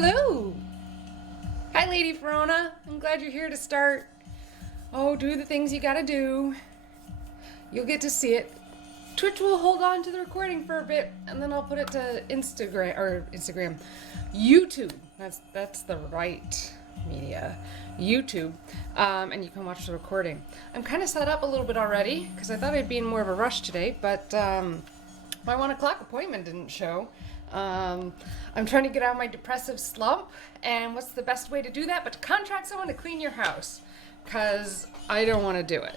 Hello! Hi, Lady Verona. I'm glad you're here to start. Oh, do the things you gotta do. You'll get to see it. Twitch will hold on to the recording for a bit, and then I'll put it to Instagram, YouTube. That's the right media, YouTube, and you can watch the recording. I'm kind of set up a little bit already because I thought I'd be in more of a rush today, but my 1 o'clock appointment didn't show. I'm trying to get out of my depressive slump, and what's the best way to do that but to contract someone to clean your house? Because I don't want to do it.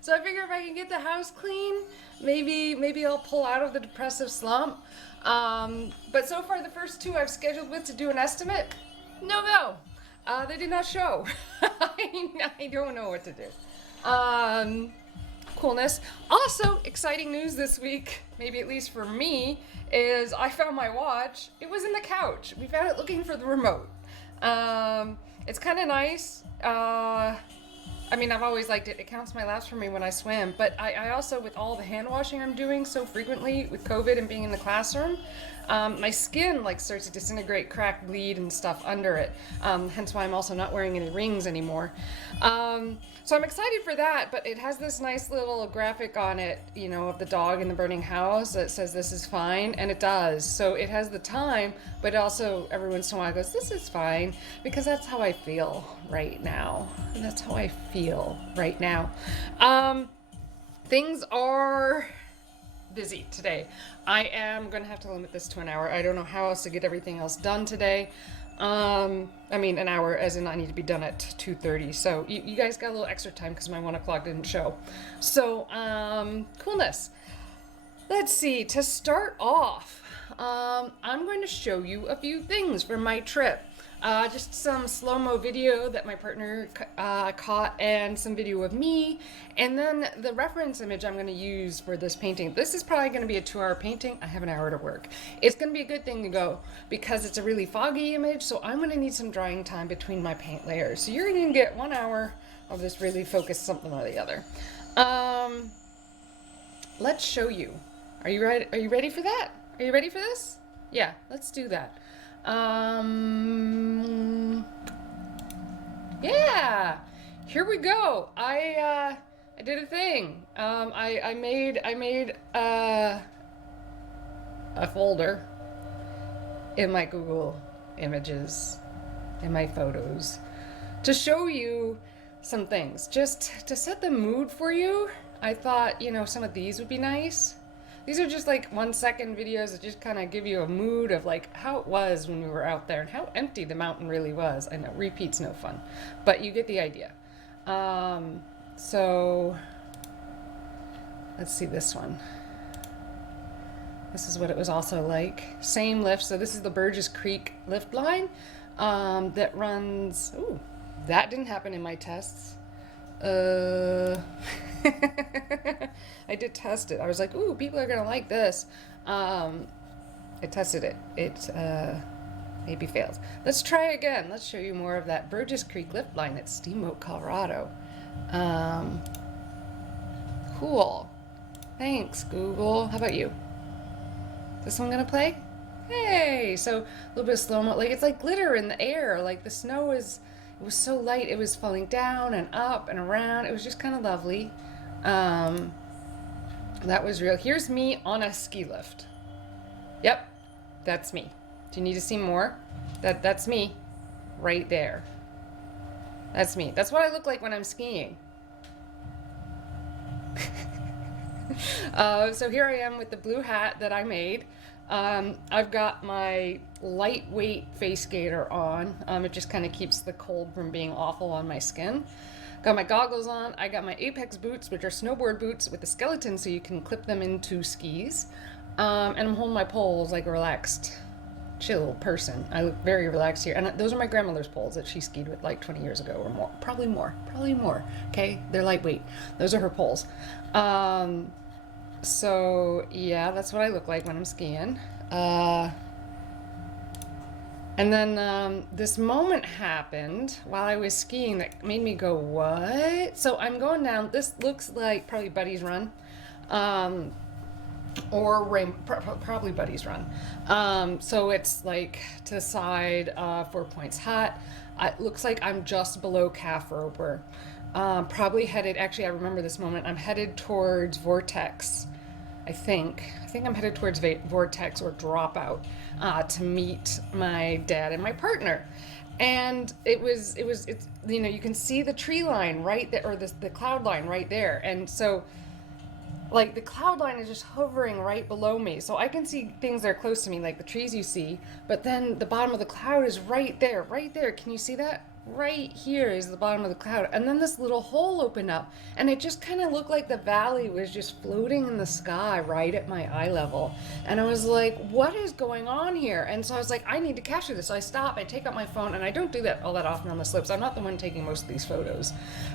So I figure if I can get the house clean, maybe I'll pull out of the depressive slump. But so far, the first two I've scheduled with to do an estimate, no. They did not show. I don't know what to do. Coolness. Also, exciting news this week, maybe at least for me, is I found my watch. It was in the couch. We found it looking for the remote. It's kind of nice. I've always liked it. It counts my laps for me when I swim. But I also, with all the hand washing I'm doing so frequently with COVID and being in the classroom, my skin starts to disintegrate, crack, bleed, and stuff under it. Hence why I'm also not wearing any rings anymore. So I'm excited for that, but it has this nice little graphic on it, of the dog in the burning house that says this is fine, and it does. So it has the time, but also every once in a while it goes, this is fine, because that's how I feel right now. Things are busy today. I am going to have to limit this to an hour. I don't know how else to get everything else done today. An hour as in I need to be done at 2:30. So you guys got a little extra time because my 1 o'clock didn't show. So, coolness. Let's see, to start off, I'm going to show you a few things from my trip. Just some slow-mo video that my partner caught and some video of me. And then the reference image I'm going to use for this painting. This is probably going to be a 2-hour painting. I have an hour to work. It's going to be a good thing to go because it's a really foggy image. So I'm going to need some drying time between my paint layers. So you're going to get 1 hour of this really focused something or the other. Let's show you. Are you ready? Are you ready for that? Are you ready for this? Yeah, let's do that. Yeah, here we go. I did a thing. I made a folder in my Google Images, in my photos, to show you some things, just to set the mood for you. I thought, some of these would be nice. These are just 1-second videos that just kind of give you a mood of how it was when we were out there and how empty the mountain really was. I know, repeat's no fun, but you get the idea. So let's see this one. This is what it was also like. Same lift. So this is the Burgess Creek lift line that runs. Ooh, that didn't happen in my tests. I did test it. I was like, ooh, people are gonna like this. I tested it. It maybe failed. Let's try again. Let's show you more of that Burgess Creek lift line at Steamboat, Colorado. Cool. Thanks, Google. How about you? This one gonna play? Hey, so a little bit of slow-mo. It's like glitter in the air. The snow is. It was so light, it was falling down and up and around. It was just kind of lovely. That was real. Here's me on a ski lift. Yep, that's me. Do you need to see more? That's me right there. That's me. That's what I look like when I'm skiing. So here I am with the blue hat that I made. I've got my lightweight face gaiter on. It just kind of keeps the cold from being awful on my skin. Got my goggles on. I got my Apex boots, which are snowboard boots with a skeleton so you can clip them into skis. And I'm holding my poles like a relaxed, chill person. I look very relaxed here. And those are my grandmother's poles that she skied with 20 years ago or more. Probably more. Okay? They're lightweight. Those are her poles. So yeah, that's what I look like when I'm skiing. And then this moment happened while I was skiing that made me go, what? So I'm going down. This looks like probably Buddy's Run. or probably Buddy's Run. So it's like to the side, 4 points hot. It looks like I'm just below calf roper. Probably headed, actually I remember this moment, I'm headed towards Vortex. I think I'm headed towards Vortex or Dropout to meet my dad and my partner. And it's, you know, you can see the tree line right there, or the cloud line right there. And so, like, the cloud line is just hovering right below me. So I can see things that are close to me, like the trees you see, but then the bottom of the cloud is right there, right there. Can you see that? Right here is the bottom of the cloud. And then this little hole opened up, and it just kind of looked like the valley was just floating in the sky right at my eye level. And I was like, what is going on here? And so I was like, I need to capture this. So I stop, I take out my phone, and I don't do that all that often on the slopes. I'm not the one taking most of these photos.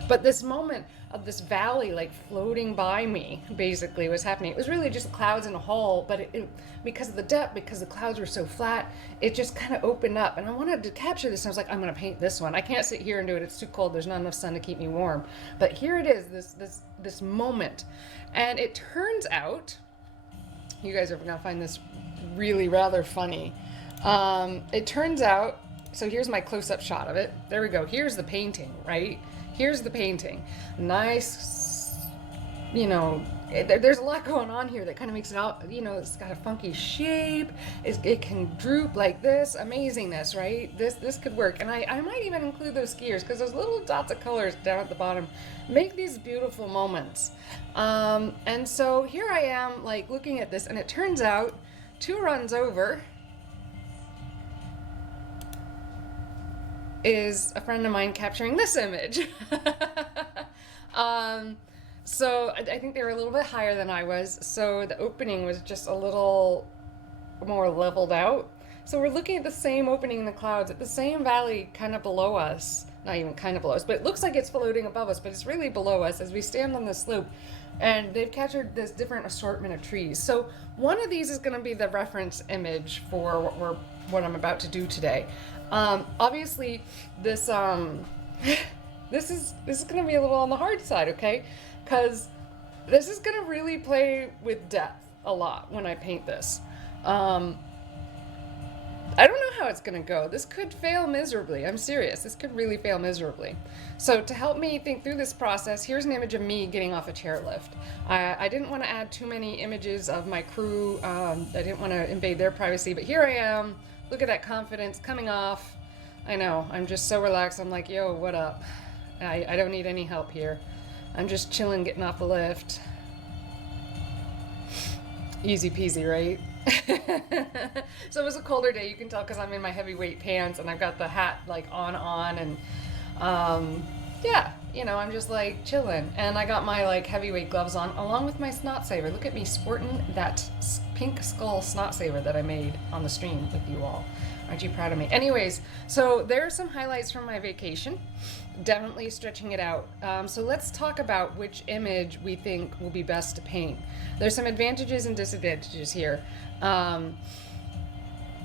But this moment of this valley like floating by me basically was happening. It was really just clouds in a hole, but it because of the depth, because the clouds were so flat, it just kind of opened up, and I wanted to capture this. And I was like, I'm gonna paint this one. I can't sit here and do it, it's too cold, there's not enough sun to keep me warm. But here it is, this moment. And it turns out, you guys are gonna find this really rather funny. It turns out, so here's my close-up shot of it. There we go. Here's the painting, right? Here's the painting. Nice, you know, there's a lot going on here that kind of makes it out, you know, it's got a funky shape. It can droop like this. Amazingness, right? This could work. And I might even include those skiers, because those little dots of colors down at the bottom make these beautiful moments. And so here I am, like, looking at this, and it turns out 2 runs over is a friend of mine capturing this image. So I think they were a little bit higher than I was, so the opening was just a little more leveled out. So we're looking at the same opening in the clouds, at the same valley kind of below us. Not even kind of below us, but it looks like it's floating above us, but it's really below us as we stand on the slope. And they've captured this different assortment of trees. So one of these is going to be the reference image for what I'm about to do today. Obviously, this is going to be a little on the hard side, okay? Because this is going to really play with depth a lot when I paint this. I don't know how it's going to go. This could fail miserably. I'm serious. This could really fail miserably. So to help me think through this process, here's an image of me getting off a chairlift. I didn't want to add too many images of my crew. I didn't want to invade their privacy, but here I am. Look at that confidence coming off. I know, I'm just so relaxed. I'm like, yo, what up? I don't need any help here. I'm just chilling, getting off the lift. Easy peasy, right? So it was a colder day, you can tell because I'm in my heavyweight pants and I've got the hat like on and yeah, you know, I'm just like chilling, and I got my like heavyweight gloves on along with my snot saver. Look at me sporting that pink skull snot saver that I made on the stream with you all. Aren't you proud of me? Anyways, so there are some highlights from my vacation. Definitely stretching it out. So let's talk about which image we think will be best to paint. There's some advantages and disadvantages here.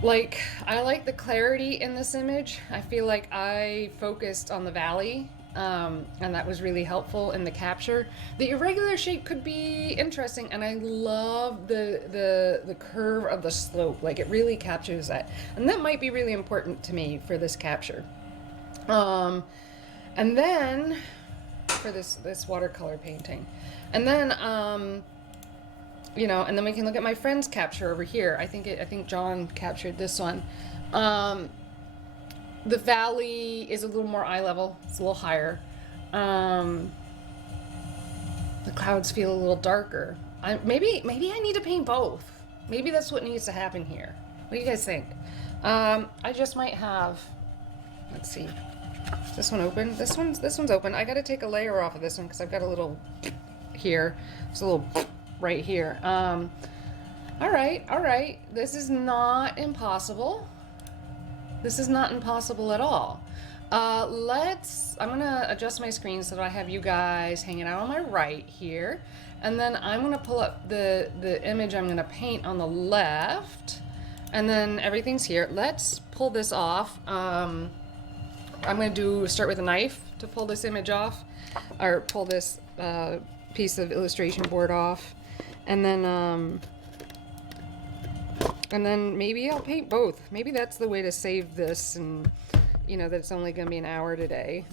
Like, I like the clarity in this image. I feel like I focused on the valley, and that was really helpful in the capture. The irregular shape could be interesting, and I love the curve of the slope. Like, it really captures that. And that might be really important to me for this capture. And then, for this watercolor painting. And then, you know, and then we can look at my friend's capture over here. I think John captured this one. The valley is a little more eye level. It's a little higher. The clouds feel a little darker. Maybe I need to paint both. Maybe that's what needs to happen here. What do you guys think? I just might have, let's see. Is this one open? This one's open. I gotta take a layer off of this one because I've got a little here. There's a little right here. All right. This is not impossible. This is not impossible at all. I'm gonna adjust my screen so that I have you guys hanging out on my right here. And then I'm gonna pull up the image I'm gonna paint on the left. And then everything's here. Let's pull this off. I'm gonna start with a knife to pull this image off, or pull this piece of illustration board off. And then And then maybe I'll paint both. Maybe that's the way to save this, and you know that it's only going to be an hour today.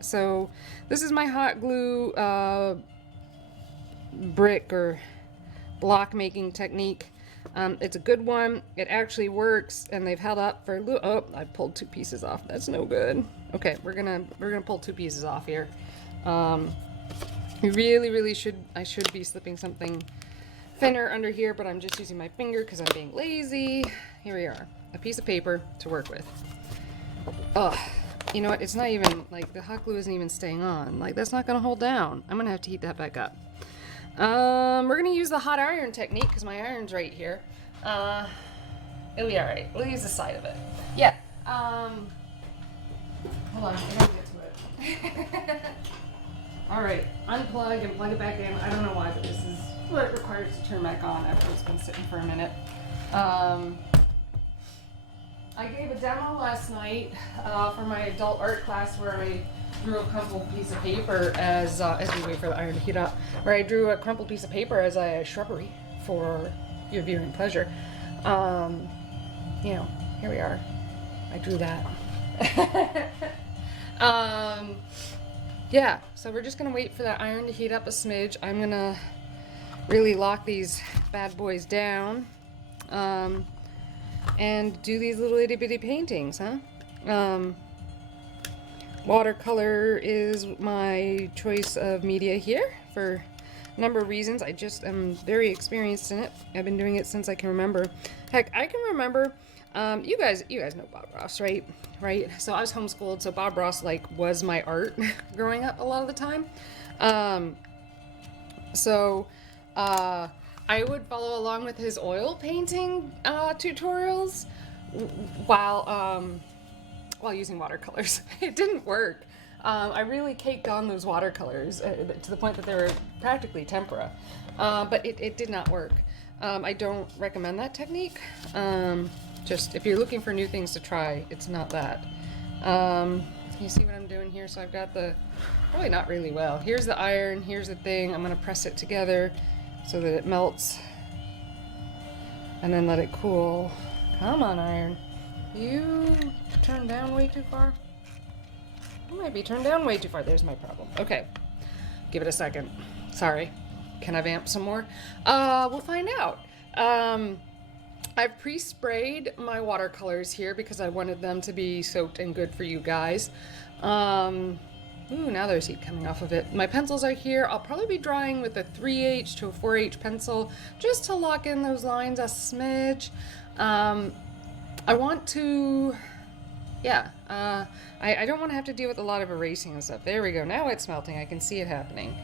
So this is my hot glue brick or block making technique. It's a good one. It actually works, and they've held up for. Oh, I pulled 2 pieces off. That's no good. Okay, we're gonna pull 2 pieces off here. Really should. I should be slipping something thinner under here, but I'm just using my finger because I'm being lazy. Here we are, a piece of paper to work with. Ugh, you know what? It's not even like the hot glue isn't even staying on. Like that's not gonna hold down. I'm gonna have to heat that back up. We're gonna use the hot iron technique because my iron's right here. It'll be all right. We'll use the side of it. Yeah. Hold on, I gotta get to it. All right, unplug and plug it back in. I don't know why, but this is what it requires to turn back on after it's been sitting for a minute. I gave a demo last night for my adult art class where I drew a crumpled piece of paper as we wait for the iron to heat up, where I drew a crumpled piece of paper as a shrubbery for your viewing pleasure. You know, here we are. I drew that. Yeah, so we're just gonna wait for that iron to heat up a smidge. I'm gonna really lock these bad boys down and do these little itty bitty paintings, huh? Watercolor is my choice of media here for a number of reasons. I just am very experienced in it. I've been doing it since I can remember. Heck, I can remember. You guys know Bob Ross, right? So I was homeschooled, so Bob Ross was my art growing up a lot of the time. I would follow along with his oil painting tutorials while using watercolors. It didn't work. I really caked on those watercolors to the point that they were practically tempera, but it did not work. I don't recommend that technique. Just if you're looking for new things to try, it's not that. You see what I'm doing here? So I've got probably not really well. Here's the iron, here's the thing. I'm gonna press it together so that it melts and then let it cool. Come on, iron. You turned down way too far? You might be turned down way too far. There's my problem. Okay, give it a second. Sorry. Can I vamp some more? We'll find out. I've pre-sprayed my watercolors here because I wanted them to be soaked and good for you guys. Ooh, now there's heat coming off of it. My pencils are here. I'll probably be drawing with a 3H to a 4H pencil just to lock in those lines a smidge. I want to, I don't want to have to deal with a lot of erasing and stuff. There we go. Now it's melting. I can see it happening.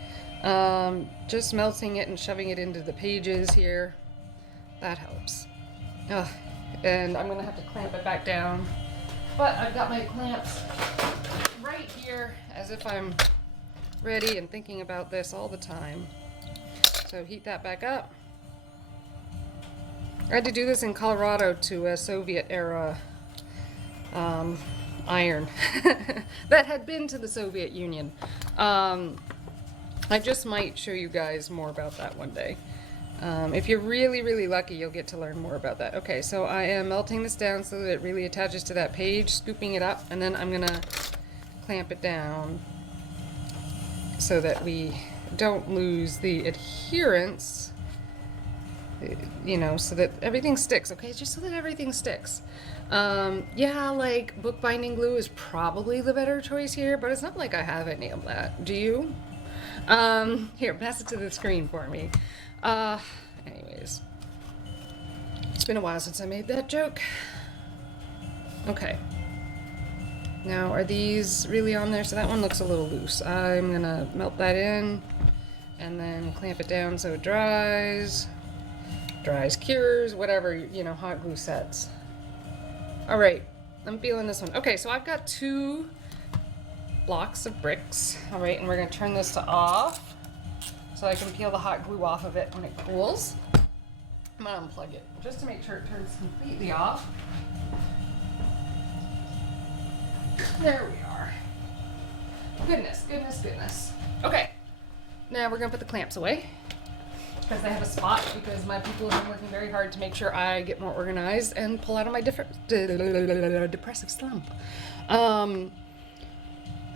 Just melting it and shoving it into the pages here. That helps. Ugh. And I'm going to have to clamp it back down. But I've got my clamps right here as if I'm ready and thinking about this all the time. So heat that back up. I had to do this in Colorado to a Soviet era iron that had been to the Soviet Union. I just might show you guys more about that one day. If you're really lucky, you'll get to learn more about that. Okay, so I am melting this down so that it really attaches to that page, scooping it up, and then I'm gonna clamp it down so that we don't lose the adherence, you know, so that everything sticks. Okay, just so that everything sticks. Yeah, like bookbinding glue is probably the better choice here, but it's not like I haven't nailed that. Do you? Here, pass it to the screen for me. Anyways, it's been a while since I made that joke. Okay. Now, are these really on there? So that one looks a little loose. I'm gonna melt that in and then clamp it down so it dries. Dries, cures, whatever, you know, hot glue sets. All right, I'm feeling this one. Okay, so I've got 2 blocks of bricks. All right, and we're gonna turn this to off so I can peel the hot glue off of it when it cools. I'm gonna unplug it just to make sure it turns completely off. There we are. Goodness. Okay, now we're gonna put the clamps away. because they have a spot, because my people have been working very hard to make sure I get more organized and pull out of my depressive slump.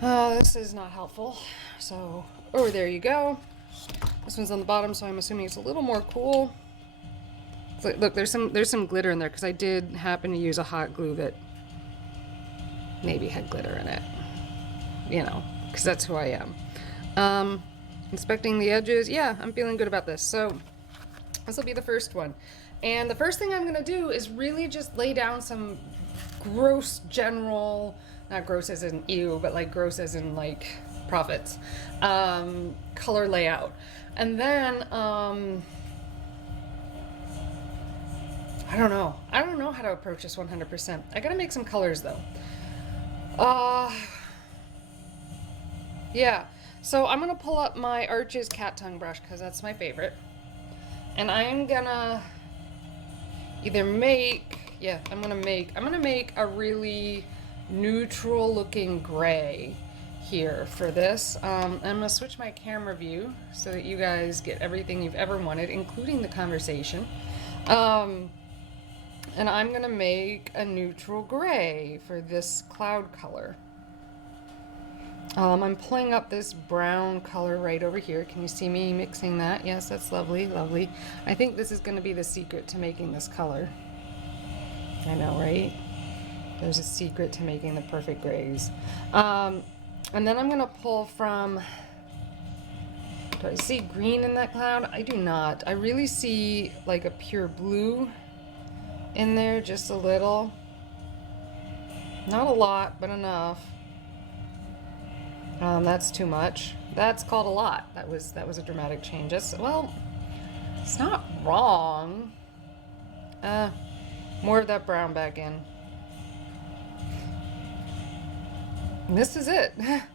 This is not helpful. So, oh, there you go. This one's on the bottom, so I'm assuming it's a little more cool. Look, there's some glitter in there because I did happen to use a hot glue that maybe had glitter in it. You know, because that's who I am. Inspecting the edges. Yeah, I'm feeling good about this. So this will be the first one. And the first thing I'm going to do is really just lay down some gross general, not gross as in ew, but like gross as in like profits, color layout. And then, I don't know how to approach this 100%. I gotta make some colors though. Yeah, so I'm gonna pull up my Arches cat tongue brush because that's my favorite. And I'm gonna either make, I'm gonna make a really neutral looking gray here for this. I'm gonna switch my camera view so that you guys get everything you've ever wanted, including the conversation. And I'm gonna make a neutral gray for this cloud color. I'm pulling up this brown color right over here. Can you see me mixing that? Yes, that's lovely, lovely. I think this is gonna be the secret to making this color. I know, right? There's a secret to making the perfect grays. And then I'm gonna pull from, do I see green in that cloud? I do not. I really see like a pure blue in there, just a little. Not a lot, but enough. That's too much. That's called a lot. That was a dramatic change. Well, it's not wrong. More of that brown back in. And this is it.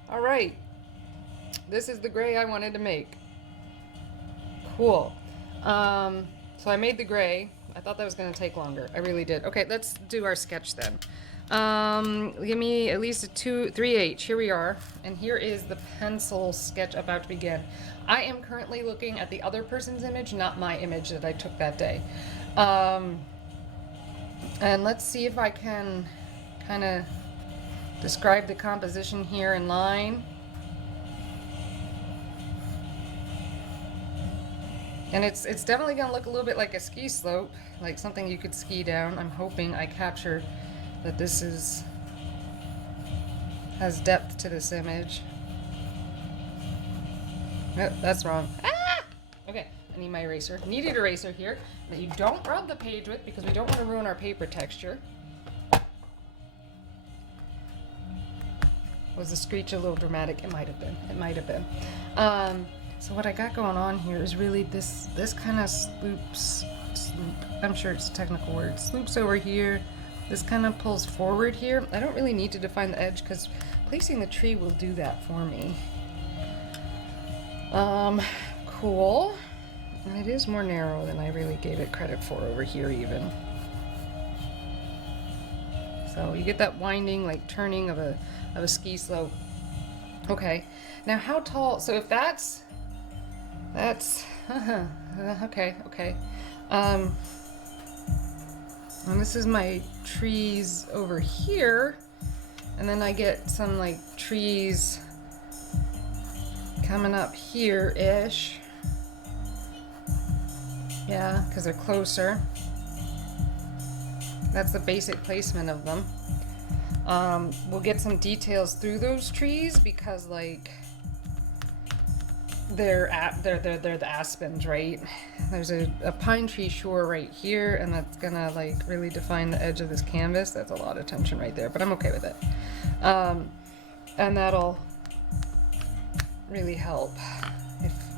All right. This is the gray I wanted to make. Cool. So I made the gray. I thought that was going to take longer. I really did. Okay, let's do our sketch then. Give me at least a 3H. Here we are. And here is the pencil sketch about to begin. I am currently looking at the other person's image, not my image that I took that day. And let's see if I can kind of describe the composition here in line. And it's definitely going to look a little bit like a ski slope, like something you could ski down. I'm hoping I capture that this has depth to this image. No, that's wrong. Ah! Okay, I need my eraser. Needed eraser here that you don't rub the page with because we don't want to ruin our paper texture. Was the screech a little dramatic? It might have been. It might have been. So what I got going on here is really this kind of sloops. I'm sure it's a technical word. Sloops over here. This kind of pulls forward here. I don't really need to define the edge because placing the tree will do that for me. Cool. And it is more narrow than I really gave it credit for over here even. So you get that winding, like turning of a ski slope. Okay. Now how tall? So if that's okay. And this is my trees over here, and then I get some like trees coming up here-ish. Yeah, because they're closer. That's the basic placement of them. We'll get some details through those trees because like they're the aspens, right? There's a pine tree shore right here, and that's gonna like really define the edge of this canvas. That's a lot of tension right there, but I'm okay with it. And that'll really help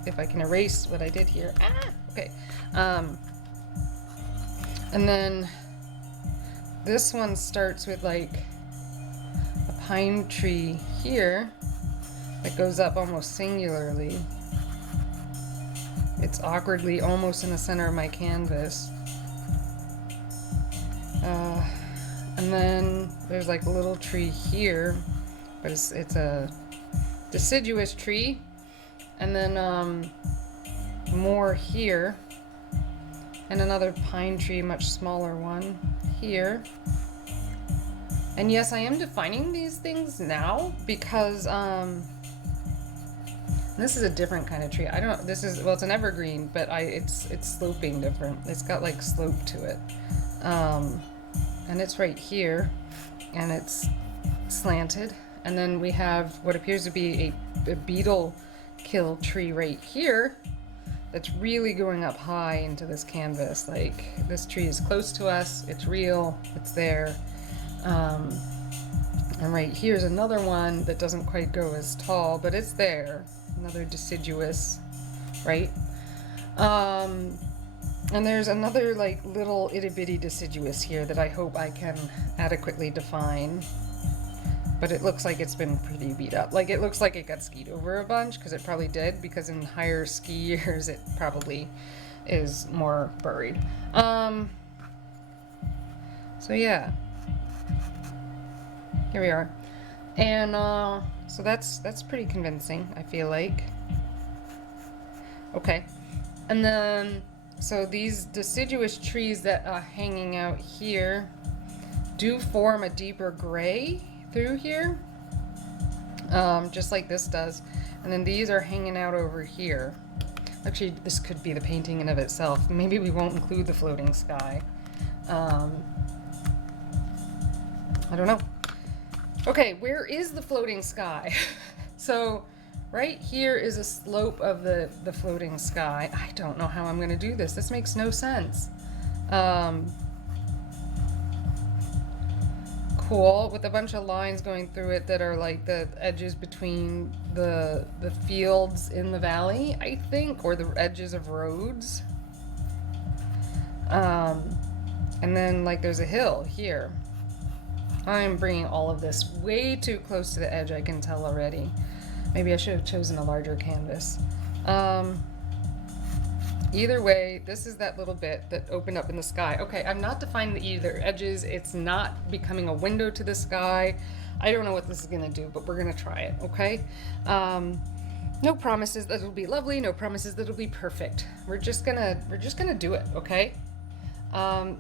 if I can erase what I did here. Okay. And then this one starts with like a pine tree here that goes up almost singularly. It's awkwardly almost in the center of my canvas. And then there's like a little tree here, but it's a deciduous tree. And then more here, and another pine tree, much smaller one here. And yes, I am defining these things now because this is a different kind of tree. I don't, this is, well, it's an evergreen, but it's sloping different. It's got like slope to it. And it's right here, and it's slanted. And then we have what appears to be a beetle kill tree right here that's really going up high into this canvas. Like, this tree is close to us, it's real, it's there. And right here's another one that doesn't quite go as tall, but it's there. Another deciduous, right? And there's another like little itty bitty deciduous here that I hope I can adequately define. But it looks like it's been pretty beat up. Like, it looks like it got skied over a bunch, because it probably did, because in higher ski years it probably is more buried. So yeah. Here we are. And so that's pretty convincing, I feel like. Okay. And then, so these deciduous trees that are hanging out here do form a deeper gray through here, just like this does. And then these are hanging out over here. Actually, this could be the painting in of itself. Maybe we won't include the floating sky. I don't know. Okay, where is the floating sky? So right here is a slope of the floating sky. I don't know how I'm gonna do this. This makes no sense. Cool, with a bunch of lines going through it that are like the edges between the fields in the valley, I think, or the edges of roads. And then like there's a hill here. I'm bringing all of this way too close to the edge, I can tell already. Maybe I should have chosen a larger canvas. Either way, this is that little bit that opened up in the sky. Okay, I'm not defining either edges. It's not becoming a window to the sky. I don't know what this is gonna do, but we're gonna try it, okay? No promises that it'll be lovely, no promises that it'll be perfect. We're just gonna do it, okay?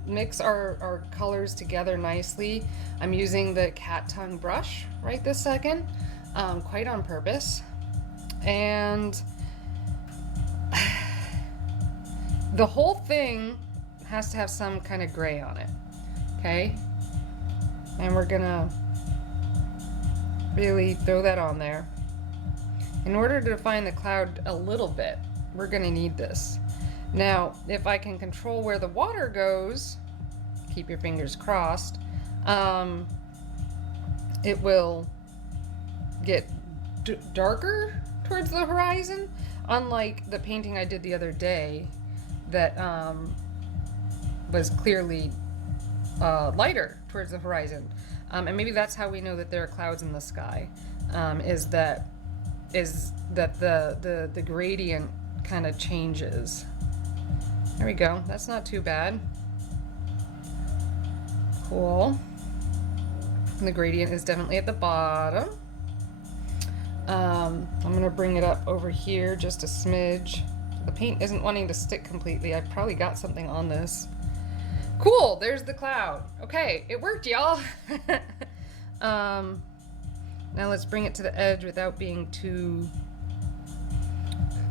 Mix our colors together nicely. I'm using the cat tongue brush right this second, quite on purpose. And the whole thing has to have some kind of gray on it, okay? And we're gonna really throw that on there. In order to define the cloud a little bit, we're gonna need this. Now, if I can control where the water goes, keep your fingers crossed, it will get darker towards the horizon, unlike the painting I did the other day that was clearly lighter towards the horizon. And maybe that's how we know that there are clouds in the sky, is that the gradient kind of changes. There we go. That's not too bad. Cool. And the gradient is definitely at the bottom. I'm gonna bring it up over here just a smidge. The paint isn't wanting to stick completely. I've probably got something on this. Cool, there's the cloud. Okay, it worked, y'all. Now let's bring it to the edge without being too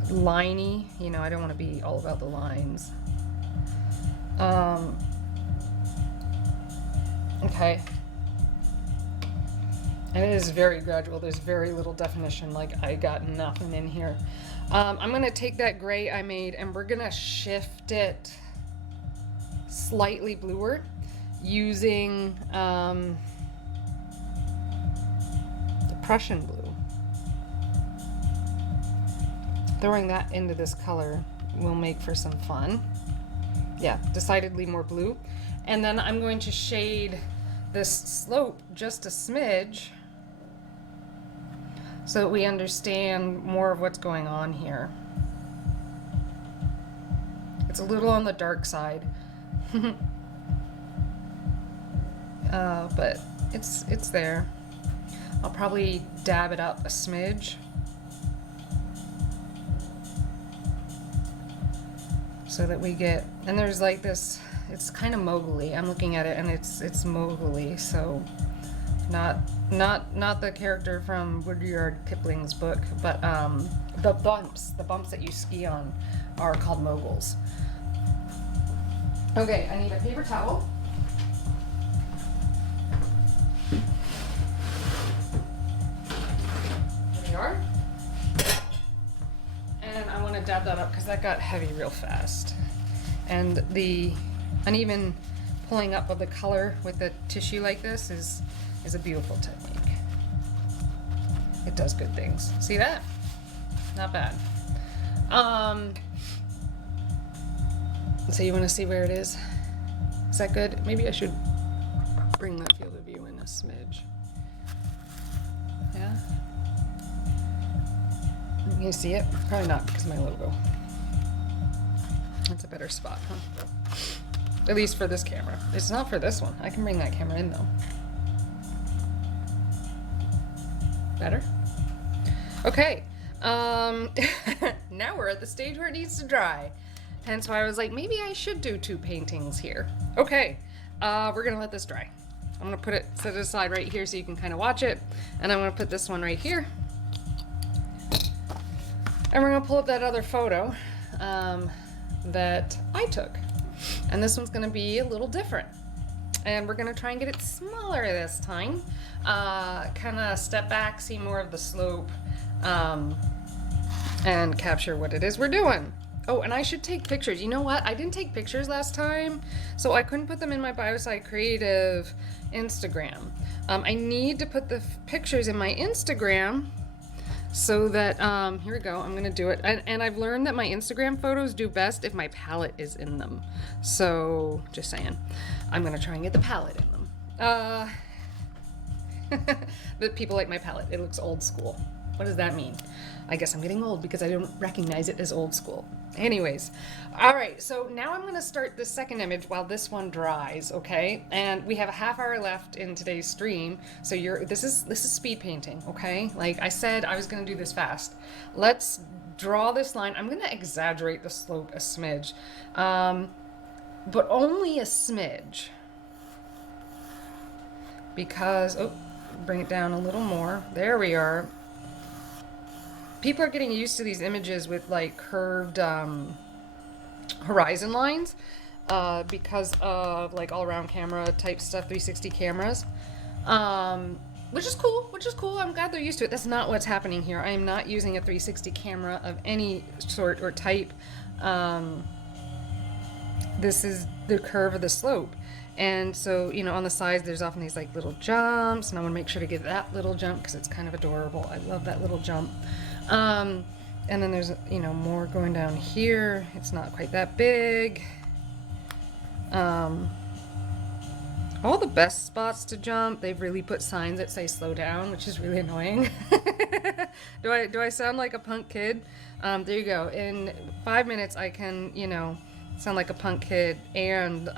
liney. You know, I don't want to be all about the lines. Okay. And it is very gradual. There's very little definition. Like, I got nothing in here. I'm gonna take that gray I made and we're gonna shift it slightly bluer using the Prussian blue. Throwing that into this color will make for some fun. Yeah, decidedly more blue. And then I'm going to shade this slope just a smidge so that we understand more of what's going on here. It's a little on the dark side. But it's there. I'll probably dab it up a smidge. so that we get, and there's like this, it's kind of mogully. I'm looking at it and it's mogully, so not the character from Rudyard Kipling's book, but the bumps that you ski on are called moguls. Okay, I need a paper towel. There we are. And I want to dab that up because that got heavy real fast. And the uneven pulling up of the color with the tissue like this is a beautiful technique. It does good things. See that? Not bad. So you want to see where it is? Is that good? Maybe I should bring that field of view in a smidge. Yeah? Can you see it? Probably not because of my logo. That's a better spot, huh? At least for this camera. It's not for this one. I can bring that camera in though. Better? Okay. Now we're at the stage where it needs to dry. Hence why I was like, maybe I should do 2 paintings here. Okay. We're gonna let this dry. I'm gonna set it aside right here so you can kind of watch it. And I'm gonna put this one right here. And we're gonna pull up that other photo that I took. And this one's gonna be a little different. And we're gonna try and get it smaller this time. Kind of step back, see more of the slope, and capture what it is we're doing. Oh, and I should take pictures. You know what? I didn't take pictures last time, so I couldn't put them in my Biosci Creative Instagram. I need to put the pictures in my Instagram so that, here we go, I'm gonna do it. And I've learned that my Instagram photos do best if my palette is in them. So, just saying. I'm gonna try and get the palette in them. But people like my palette. It looks old school. What does that mean? I guess I'm getting old because I don't recognize it as old school. Anyways, all right, so now I'm gonna start the second image while this one dries, okay? And we have a half hour left in today's stream, so this is speed painting, okay? Like I said, I was gonna do this fast. Let's draw this line. I'm gonna exaggerate the slope a smidge, but only a smidge, because, oh, bring it down a little more. There we are. People are getting used to these images with like curved horizon lines because of like all-around camera type stuff, 360 cameras, which is cool. I'm glad they're used to it. That's not what's happening here. I am not using a 360 camera of any sort or type. This is the curve of the slope. And so, you know, on the sides, there's often these like little jumps, and I want to make sure to get that little jump because it's kind of adorable. I love that little jump. And then there's, you know, more going down here. It's not quite that big. All the best spots to jump, they've really put signs that say slow down, which is really annoying. Do I sound like a punk kid? There you go. In 5 minutes, I can, you know, sound like a punk kid and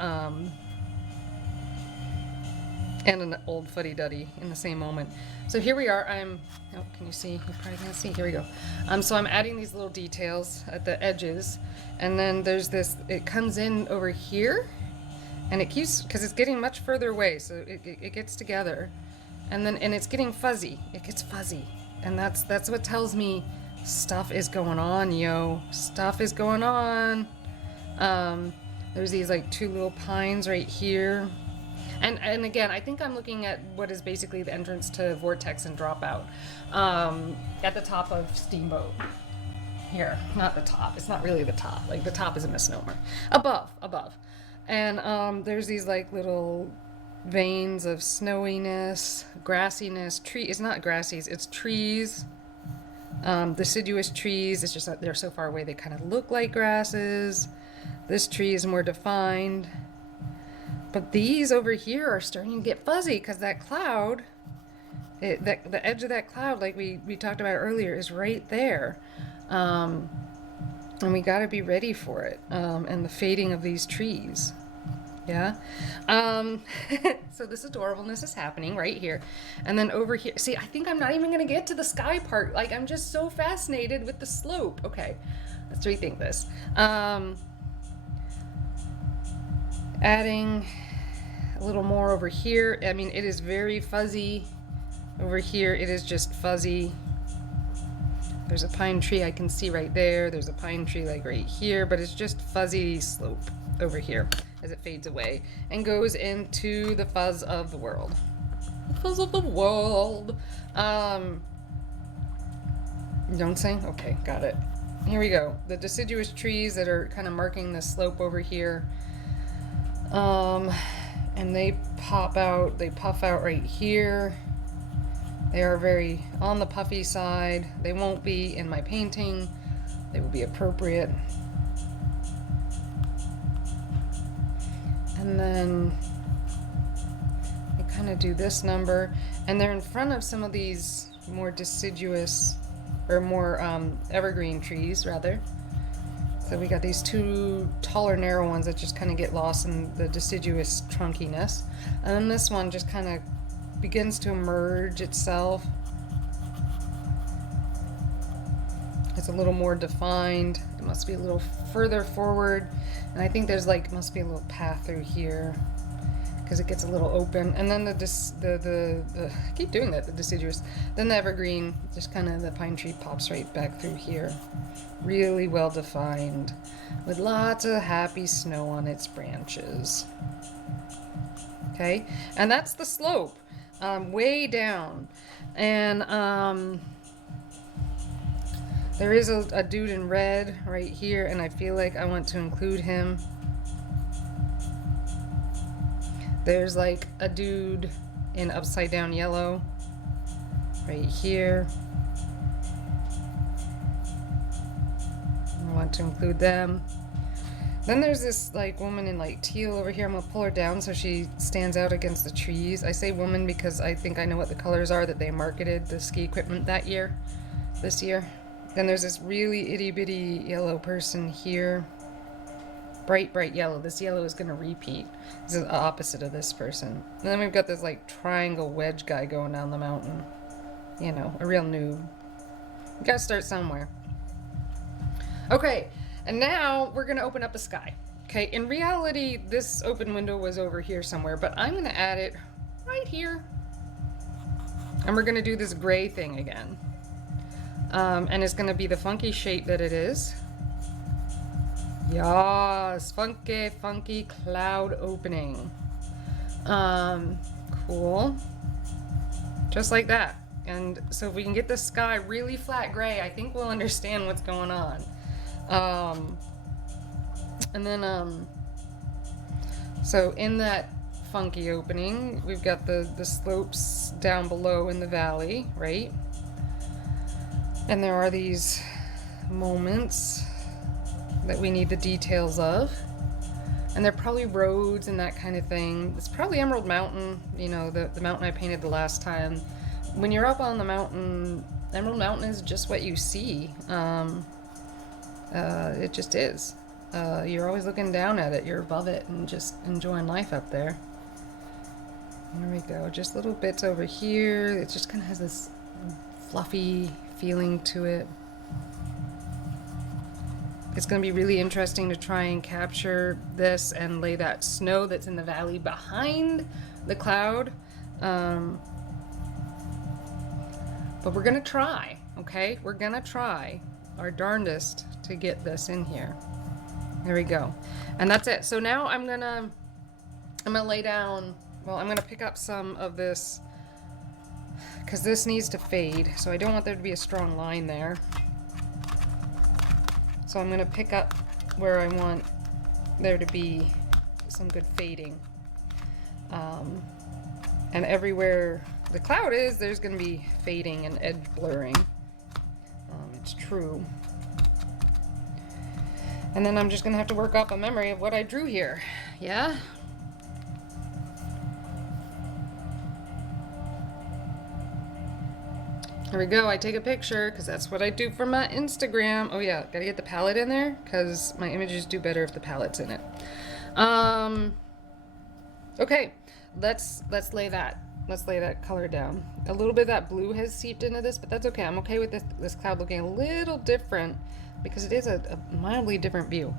an old fuddy-duddy in the same moment. So here we are. Can you see? You probably can't see. Here we go. So I'm adding these little details at the edges, and then there's this, it comes in over here, and it keeps, because it's getting much further away, so it gets together, and it's getting fuzzy. It gets fuzzy, and that's what tells me stuff is going on, yo. Stuff is going on. There's these like 2 little pines right here. And again, I think I'm looking at what is basically the entrance to Vortex and Dropout at the top of Steamboat. Here, not the top. It's not really the top. Like, the top is a misnomer. Above. And there's these like little veins of snowiness, grassiness, it's not grassies, it's trees. Deciduous trees, it's just that they're so far away they kind of look like grasses. This tree is more defined. But these over here are starting to get fuzzy because that cloud, the edge of that cloud, like we talked about earlier, is right there. And we got to be ready for it. And the fading of these trees. Yeah. So this adorableness is happening right here. And then over here, see, I think I'm not even going to get to the sky part. Like, I'm just so fascinated with the slope. Okay, let's rethink this. Adding a little more over here. I mean, it is very fuzzy. Over here, it is just fuzzy. There's a pine tree I can see right there. There's a pine tree like right here, but it's just fuzzy slope over here as it fades away and goes into the fuzz of the world. The fuzz of the world. Don't sing? Okay, got it. Here we go. The deciduous trees that are kind of marking the slope over here. And they puff out right here. They are very on the puffy side. They won't be in my painting. They will be appropriate. And then I kind of do this number, and they're in front of some of these more deciduous or more evergreen trees rather. So we got these two taller narrow ones that just kind of get lost in the deciduous trunkiness. And then this one just kind of begins to emerge itself. It's a little more defined. It must be a little further forward. And I think there's like, must be a little path through here because it gets a little open. And then I keep doing that, the deciduous. Then the evergreen, just kind of the pine tree pops right back through here. Really well defined with lots of happy snow on its branches. Okay, and that's the slope, way down. And there is a dude in red right here, and I feel like I want to include him. There's like a dude in upside down yellow right here. I want to include them. Then there's this like woman in like teal over here. I'm gonna pull her down so she stands out against the trees. I say woman because I think I know what the colors are that they marketed the ski equipment this year. Then there's this really itty bitty yellow person here. Bright yellow. This yellow is gonna repeat. This is the opposite of this person. And then we've got this like triangle wedge guy going down the mountain. You know, a real noob. You gotta start somewhere. Okay, and now we're gonna open up the sky. Okay, in reality, this open window was over here somewhere, but I'm gonna add it right here. And we're gonna do this gray thing again. And it's gonna be the funky shape that it is. Yes, funky cloud opening. Cool. Just like that. And so if we can get the sky really flat gray, I think we'll understand what's going on. And then, so in that funky opening, we've got the slopes down below in the valley, right? And there are these moments that we need the details of. And they're probably roads and that kind of thing. It's probably Emerald Mountain, you know, the mountain I painted the last time. When you're up on the mountain, Emerald Mountain is just what you see. It just is. You're always looking down at it. You're above it and just enjoying life up there. There we go. Just little bits over here. It just kind of has this fluffy feeling to it. It's going to be really interesting to try and capture this and lay that snow that's in the valley behind the cloud. But we're going to try, okay? We're going to try our darndest to get this in here. There we go. And that's it. So now I'm going to lay down, well, I'm going to pick up some of this because this needs to fade. So I don't want there to be a strong line there. So I'm going to pick up where I want there to be some good fading. And everywhere the cloud is, there's going to be fading and edge blurring. It's true. And then I'm just going to have to work off a memory of what I drew here. Yeah? Here we go. I take a picture because that's what I do for my Instagram. Oh yeah, gotta get the palette in there because my images do better if the palette's in it. Okay, let's lay that color down. A little bit of that blue has seeped into this, but that's okay. I'm okay with this cloud looking a little different because it is a mildly different view.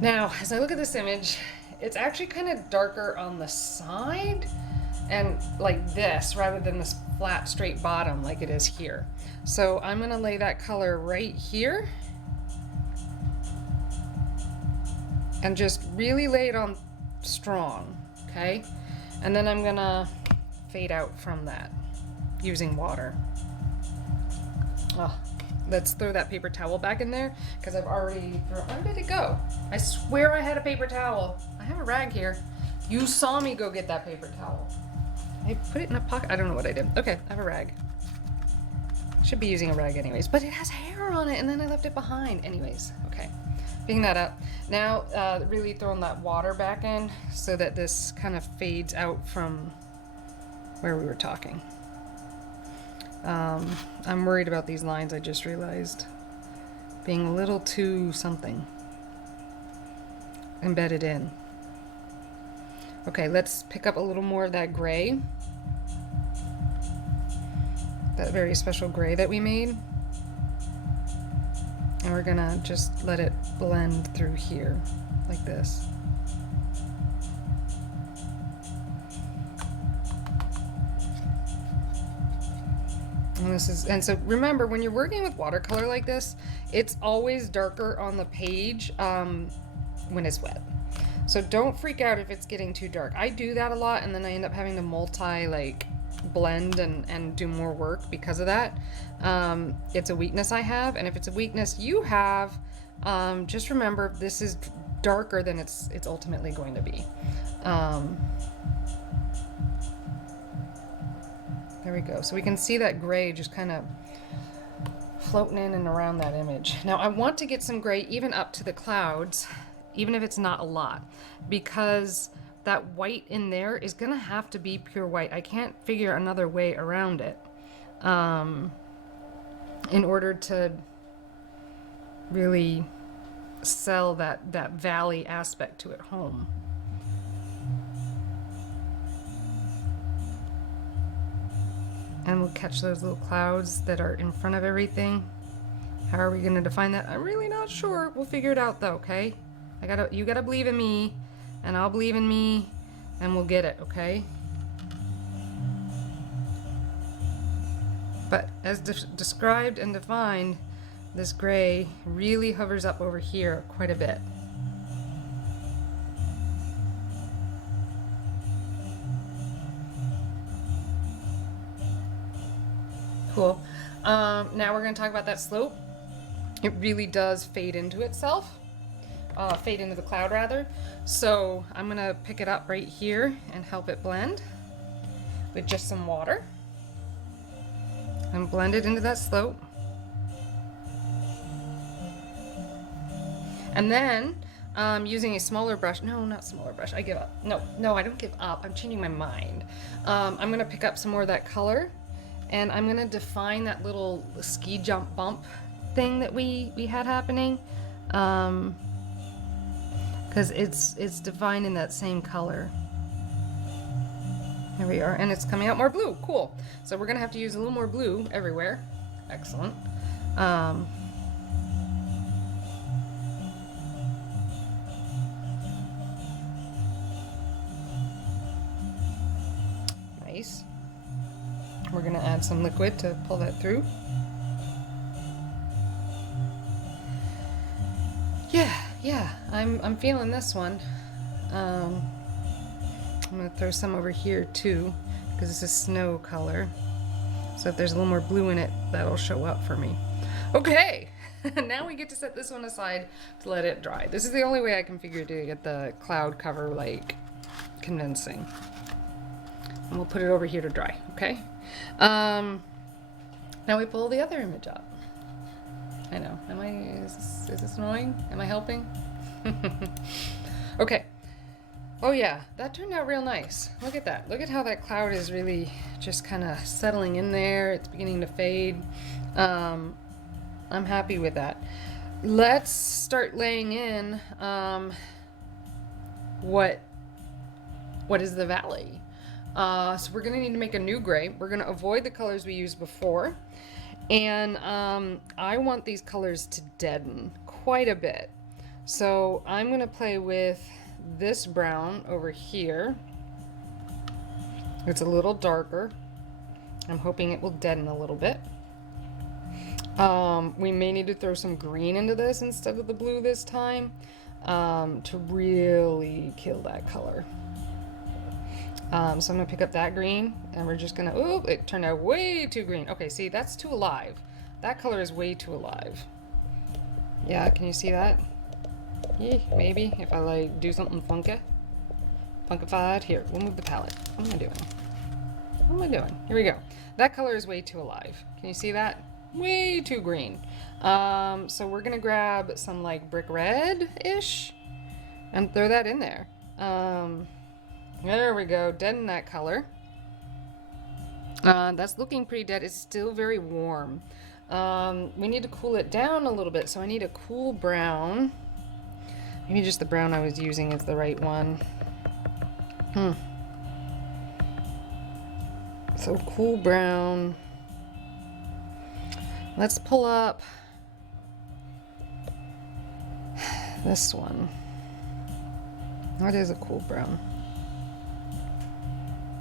Now, as I look at this image, it's actually kind of darker on the side and like this rather than this flat straight bottom like it is here. So I'm gonna lay that color right here and just really lay it on strong, okay? And then I'm gonna fade out from that using water. Oh, let's throw that paper towel back in there because I've already thrown, where did it go? I swear I had a paper towel. I have a rag here. You saw me go get that paper towel. I put it in a pocket. I don't know what I did. Okay, I have a rag. Should be using a rag anyways, but it has hair on it and then I left it behind. Anyways, okay. Picking that up. Now, really throwing that water back in so that this kind of fades out from where we were talking. I'm worried about these lines, I just realized. Being a little too something. Embedded in. Okay, let's pick up a little more of that gray. That very special gray that we made. And we're gonna just let it blend through here, like this. And so remember, when you're working with watercolor like this, it's always darker on the page when it's wet. So don't freak out if it's getting too dark. I do that a lot and then I end up having to blend and do more work because of that. It's a weakness I have, and if it's a weakness you have, just remember this is darker than it's ultimately going to be. There we go. So we can see that gray just kind of floating in and around that image. Now I want to get some gray even up to the clouds, even if it's not a lot, because that white in there is gonna have to be pure white. I can't figure another way around it in order to really sell that valley aspect to it home. And we'll catch those little clouds that are in front of everything. How are we gonna define that? I'm really not sure. We'll figure it out though, okay? You gotta believe in me, and I'll believe in me, and we'll get it, okay? But as described and defined, this gray really hovers up over here quite a bit. Cool. Now we're going to talk about that slope. It really does fade into itself. Fade into the cloud rather. So I'm going to pick it up right here and help it blend with just some water. And blend it into that slope. And then using a smaller brush, no, not smaller brush, I give up. No, I don't give up, I'm changing my mind. I'm going to pick up some more of that color. And I'm gonna define that little ski jump bump thing that we had happening, because it's defined in that same color. There we are, and it's coming out more blue. Cool. So we're gonna have to use a little more blue everywhere. Excellent. Nice. We're gonna add some liquid to pull that through. Yeah, I'm feeling this one. I'm gonna throw some over here too, because it's a snow color. So if there's a little more blue in it, that'll show up for me. Okay, now we get to set this one aside to let it dry. This is the only way I can figure to get the cloud cover like convincing. And we'll put it over here to dry, okay? Now we pull the other image up. I know, is this annoying? Am I helping? Okay. Oh yeah, that turned out real nice. Look at that. Look at how that cloud is really just kind of settling in there. It's beginning to fade. I'm happy with that. Let's start laying in what is the valley. So we're gonna need to make a new gray. We're gonna avoid the colors we used before. And I want these colors to deaden quite a bit. So I'm gonna play with this brown over here. It's a little darker. I'm hoping it will deaden a little bit. We may need to throw some green into this instead of the blue this time to really kill that color. So I'm gonna pick up that green and we're just gonna, oh, it turned out way too green. Okay, see, that's too alive. That color is way too alive. Yeah, can you see that? Yeah, maybe if I like do something funkified. Here, we'll move the palette. What am I doing? What am I doing? Here we go. That color is way too alive. Can you see that? Way too green. So we're gonna grab some like brick red-ish and throw that in there. There we go, deaden that color. That's looking pretty dead. It's still very warm. We need to cool it down a little bit, so I need a cool brown. Maybe just the brown I was using is the right one. So cool brown. Let's pull up this one. That is a cool brown.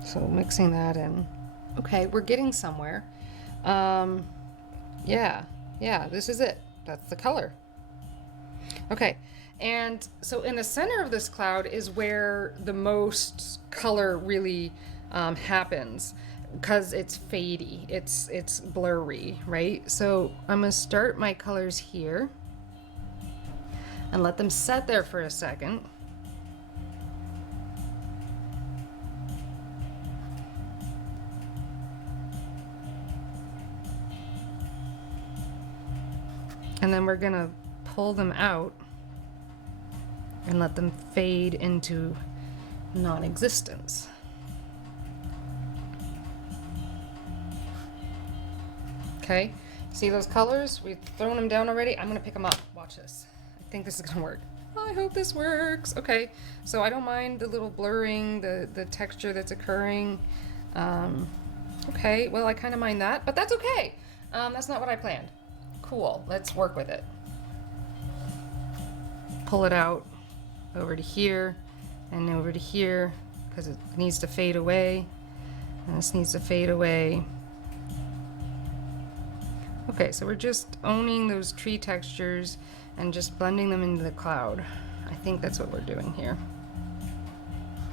So mixing that in. Okay, we're getting somewhere. Yeah, this is it. That's the color. Okay, and so in the center of this cloud is where the most color really happens, because it's fadey, it's blurry, right? So I'm gonna start my colors here and let them set there for a second. And then we're gonna pull them out and let them fade into non-existence. Okay, see those colors? We've thrown them down already. I'm gonna pick them up. Watch this. I think this is gonna work. I hope this works. Okay, so I don't mind the little blurring, the texture that's occurring. Okay, well I kind of mind that, but that's okay. That's not what I planned. Cool, let's work with it. Pull it out over to here and over to here because it needs to fade away. And this needs to fade away. Okay, so we're just owning those tree textures and just blending them into the cloud. I think that's what we're doing here.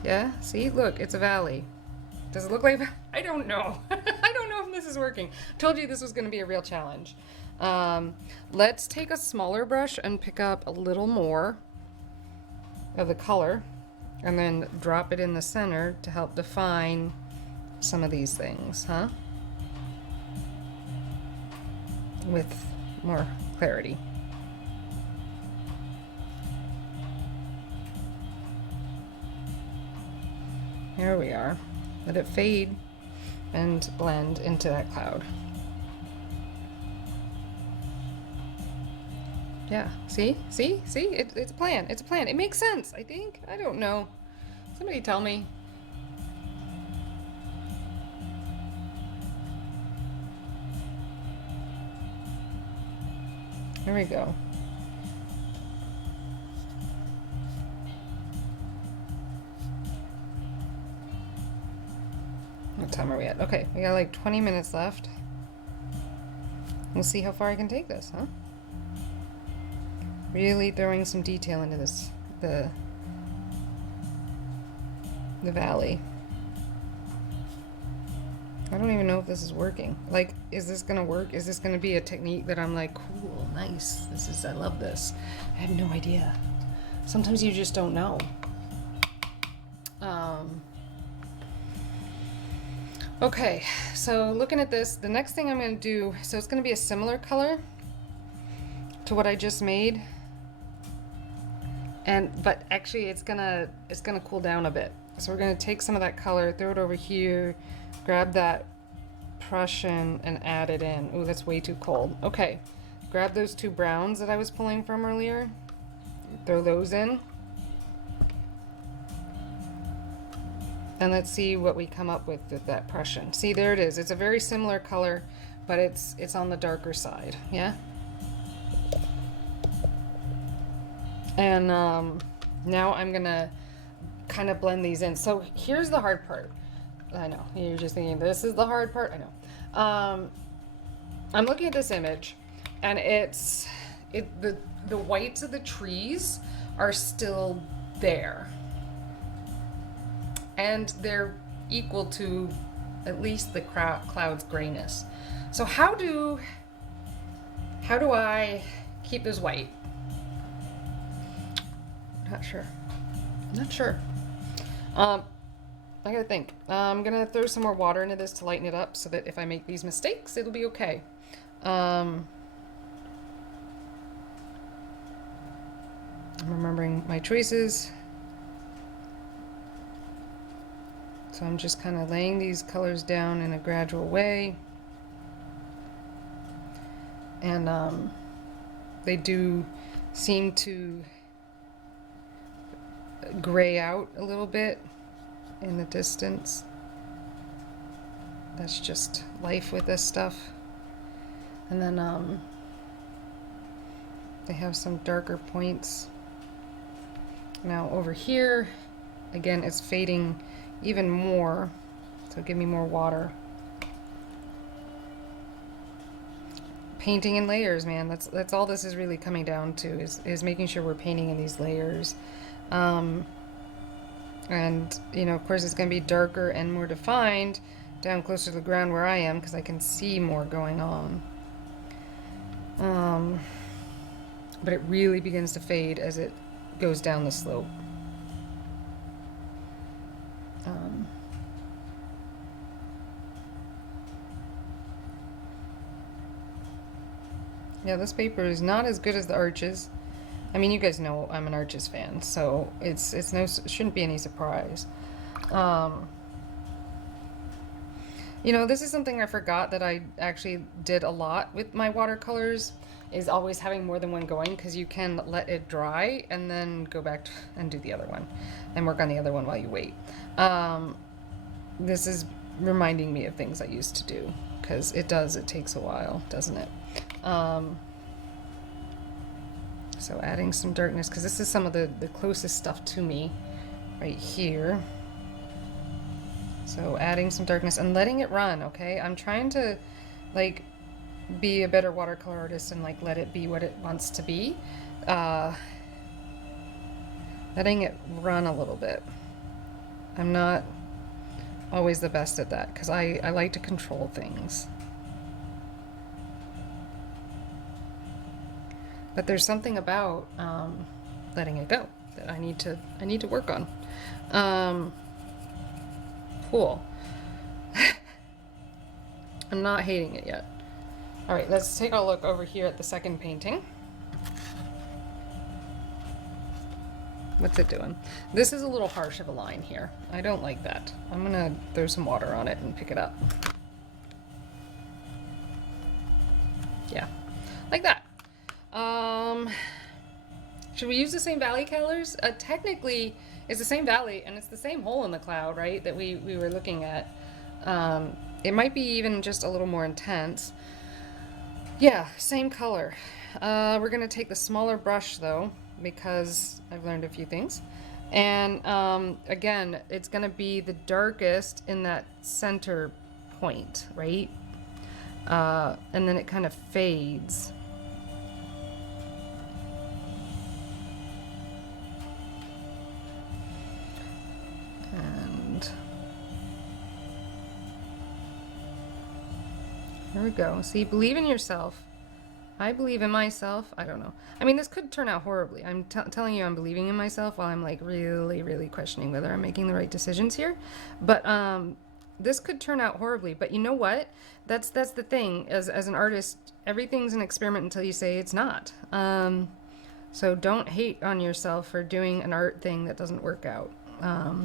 Yeah, see, look, it's a valley. Does it look like that? I don't know. I don't know if this is working. Told you this was gonna be a real challenge. Let's take a smaller brush and pick up a little more of the color and then drop it in the center to help define some of these things, huh? With more clarity. There we are. Let it fade and blend into that cloud. Yeah, see? It's a plan. It's a plan. It makes sense, I think. I don't know. Somebody tell me. There we go. What time are we at? Okay, we got like 20 minutes left. We'll see how far I can take this, huh? Really throwing some detail into this, the valley. I don't even know if this is working. Like, is this gonna work? Is this gonna be a technique that I'm like, cool, nice, I love this? I have no idea. Sometimes you just don't know. Okay, so looking at this, the next thing I'm gonna do, so it's gonna be a similar color to what I just made. But actually it's gonna cool down a bit. So we're gonna take some of that color, throw it over here, grab that Prussian and add it in. Ooh, that's way too cold. Okay, grab those two browns that I was pulling from earlier, throw those in. And let's see what we come up with that Prussian. See, there it is. It's a very similar color, but it's on the darker side, yeah? And Now I'm gonna kind of blend these in. So here's the hard part. I know, you're just thinking this is the hard part. I know. I'm looking at this image, and the whites of the trees are still there, and they're equal to at least the cloud's grayness. So how do I keep this white? Not sure. Not sure. I gotta think. I'm gonna throw some more water into this to lighten it up so that if I make these mistakes, it'll be okay. I'm remembering my choices. So I'm just kind of laying these colors down in a gradual way. And they do seem to gray out a little bit in the distance. That's just life with this stuff. And then they have some darker points. Now over here, again, it's fading even more, so give me more water. Painting in layers, man. That's all this is really coming down to is making sure we're painting in these layers. And you know, of course, it's going to be darker and more defined down closer to the ground where I am because I can see more going on. But it really begins to fade as it goes down the slope. Yeah, this paper is not as good as the arches. I mean, you guys know I'm an arches fan, so it shouldn't be any surprise. You know, this is something I forgot that I actually did a lot with my watercolors, is always having more than one going, because you can let it dry and then go back and do the other one and work on the other one while you wait. This is reminding me of things I used to do, because it takes a while, doesn't it? So adding some darkness, because this is some of the closest stuff to me right here. So adding some darkness and letting it run, okay? I'm trying to like be a better watercolor artist and like let it be what it wants to be. Letting it run a little bit. I'm not always the best at that because I like to control things. But there's something about letting it go that I need to work on. Cool. I'm not hating it yet. All right, let's take a look over here at the second painting. What's it doing? This is a little harsh of a line here. I don't like that. I'm gonna throw some water on it and pick it up. Yeah, like that. Should we use the same valley colors? Technically, it's the same valley and it's the same hole in the cloud, right, that we were looking at. It might be even just a little more intense. Yeah, same color. We're gonna take the smaller brush though, because I've learned a few things. And again, it's gonna be the darkest in that center point, right? And then it kind of fades. And there we go. See, believe in yourself. I believe in myself. I don't know. I mean, this could turn out horribly. I'm telling you I'm believing in myself while I'm like really, really questioning whether I'm making the right decisions here. But this could turn out horribly. But you know what? That's the thing. As an artist, everything's an experiment until you say it's not. So don't hate on yourself for doing an art thing that doesn't work out.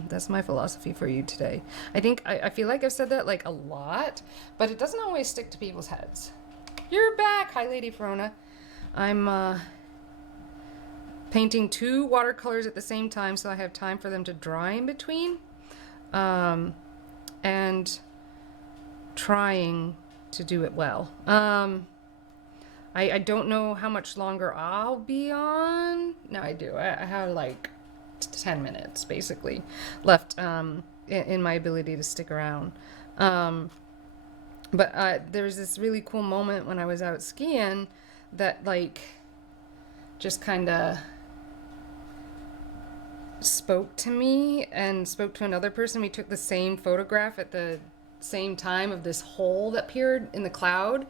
That's my philosophy for you today. I feel like I've said that like a lot, but it doesn't always stick to people's heads. You're back. Hi, Lady Verona. I'm painting 2 watercolors at the same time, so I have time for them to dry in between. And trying to do it well. I don't know how much longer I'll be on. No, I do. I have like 10 minutes basically left in my ability to stick around. But there was this really cool moment when I was out skiing that like just kind of spoke to me and spoke to another person. We took the same photograph at the same time of this hole that appeared in the cloud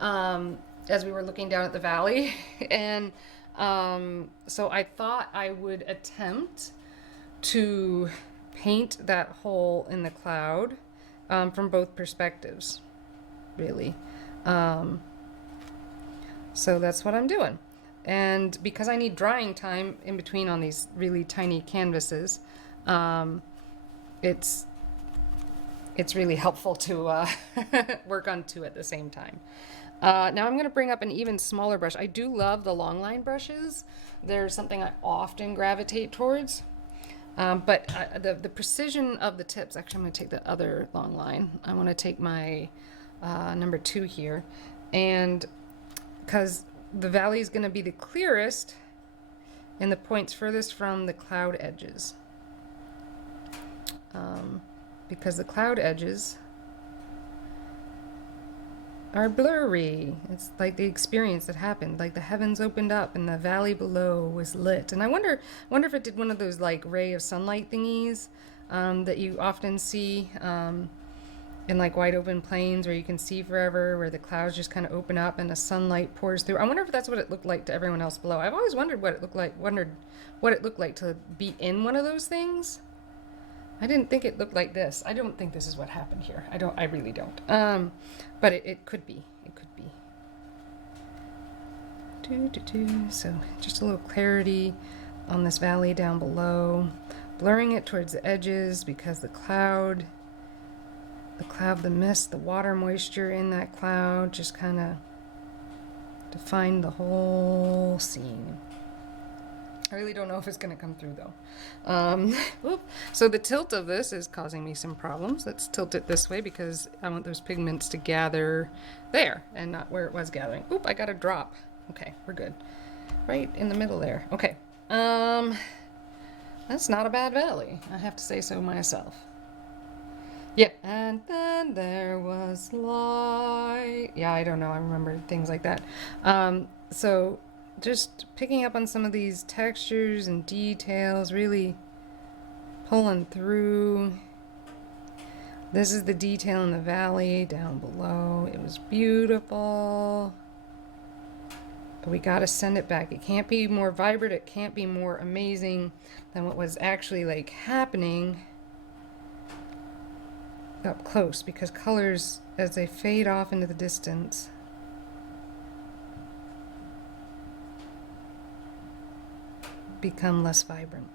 as we were looking down at the valley. And so I thought I would attempt to paint that hole in the cloud from both perspectives, really. So that's what I'm doing. And because I need drying time in between on these really tiny canvases, it's really helpful to work on two at the same time. Now I'm going to bring up an even smaller brush. I do love the long line brushes. They're something I often gravitate towards. But the precision of the tips, actually I'm going to take the other long line. I want to take my number 2 here. And because the valley is going to be the clearest in the points furthest from the cloud edges. Because the cloud edges are blurry. It's like the experience that happened, like the heavens opened up and the valley below was lit. And I wonder if it did one of those like ray of sunlight thingies that you often see in like wide open plains where you can see forever, where the clouds just kind of open up and the sunlight pours through. I wonder if that's what it looked like to everyone else below. I've always wondered what it looked like to be in one of those things. I didn't think it looked like this. I don't think this is what happened here. I really don't. But it could be. It could be. So just a little clarity on this valley down below. Blurring it towards the edges because the cloud, the mist, the water moisture in that cloud just kind of defined the whole scene. I really don't know if it's going to come through though. So the tilt of this is causing me some problems. Let's tilt it this way because I want those pigments to gather there and not where it was gathering. Oop, I got a drop. Okay, we're good. Right in the middle there. Okay. That's not a bad valley. I have to say so myself. Yeah, and then there was light. Yeah, I don't know. I remember things like that. So just picking up on some of these textures and details, really pulling through. This is the detail in the valley down below. It was beautiful. But we gotta send it back. It can't be more vibrant. It can't be more amazing than what was actually like happening up close, because colors, as they fade off into the distance, become less vibrant.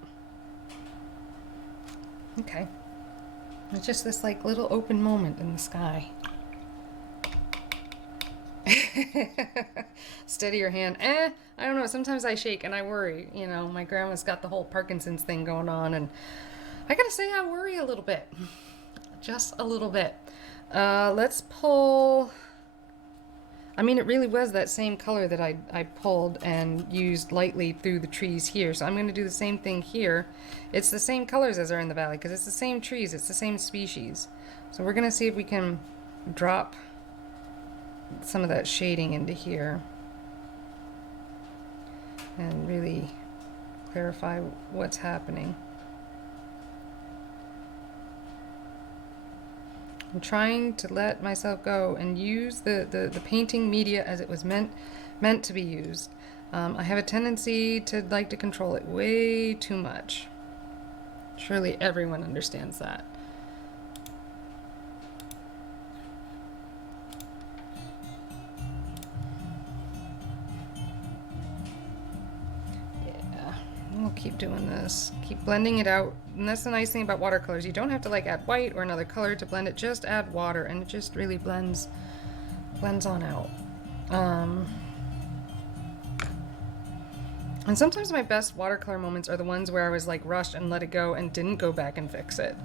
Okay. It's just this like little open moment in the sky. Steady your hand. I don't know. Sometimes I shake and I worry. You know, my grandma's got the whole Parkinson's thing going on, and I gotta say I worry a little bit. Just a little bit. Let's pull. I mean, it really was that same color that I pulled and used lightly through the trees here. So I'm going to do the same thing here. It's the same colors as are in the valley because it's the same trees. It's the same species. So we're going to see if we can drop some of that shading into here and really clarify what's happening. I'm trying to let myself go and use the painting media as it was meant to be used. I have a tendency to like to control it way too much. Surely everyone understands that. We'll keep doing this. Keep blending it out. And that's the nice thing about watercolors. You don't have to like add white or another color to blend it. Just add water and it just really blends on out. And sometimes my best watercolor moments are the ones where I was like rushed and let it go and didn't go back and fix it.